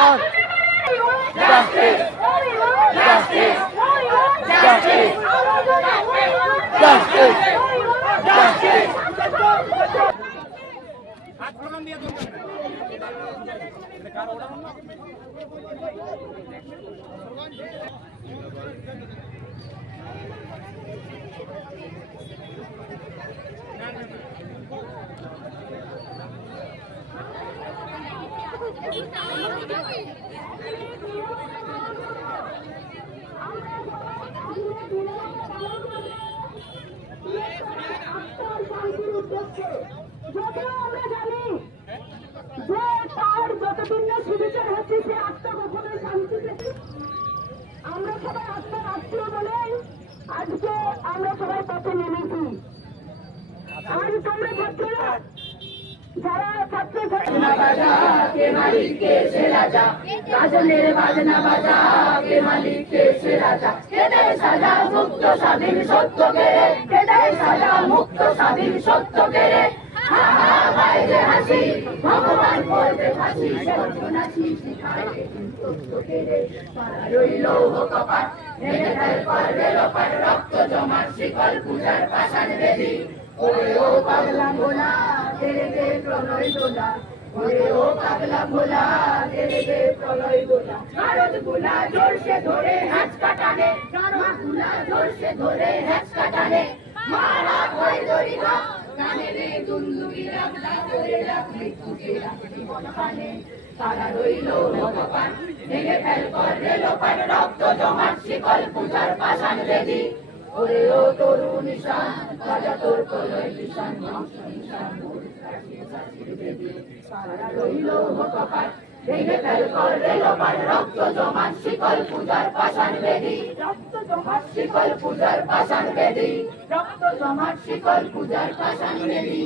want justice. Justice. Justice. Justice. Justice. আমরা সবাই আত্মার আত্মীয় বলে আজকে আমরা সবাই পথে নেমেছি। আজ তোমরা ছাত্ররা যারা ছাত্র কে মালিক কে সে রাজা, গাজনের বাজনা বাজা কে মালিক কে সে রাজা, কে দেয় সাজা মুক্ত স্বাধীন সত্য কেড়ে, কে দেয় সাজা মুক্ত স্বাধীন সত্য কেড়ে। হা হা বাইরে হাসি ভগবান করবে ফাঁসি, সর্বনাশী শিখায় সত্য কেড়ে। রইল কপাট ভেঙে ফেল কর রেলপাট, রক্ত জমার শিকল পূজার পাষাণ বেদি। ওরে ও পাগলা ভোলা তেরে দে প্রলয় দোলা, ওরে ও পাগলা ভোলা তেরে দে প্রলয় দোলা। কারদ গুলা জোরসে ধরে হ্যাঁচ কাটানে, কারদ গুলা জোরসে ধরে হ্যাঁচ কাটানে। মারা ভয় ধরি না কানে রে দুন্দুকি রাখলা করে রাখ মৃত্যুকে রাখ জীবন পানে। তারা রইল ভগবান ভেঙে ফেল কর রেলপাট, রক্ত জমাট শিকল পূজার পাষাণ বেদি। ওরে ও তরু নিশান বাজা তোর প্রলয় নিশান, ধ্বংস নিশান তারা রইল ভগবান ভেঙে ফেল কর রেলপাট, রক্ত জমাট শিকল পূজার পাষাণ বেদি। রক্ত জমাট শিকল পূজার পাষাণ বেদি, রক্ত জমাট শিকল পূজার পাষাণ বেদি।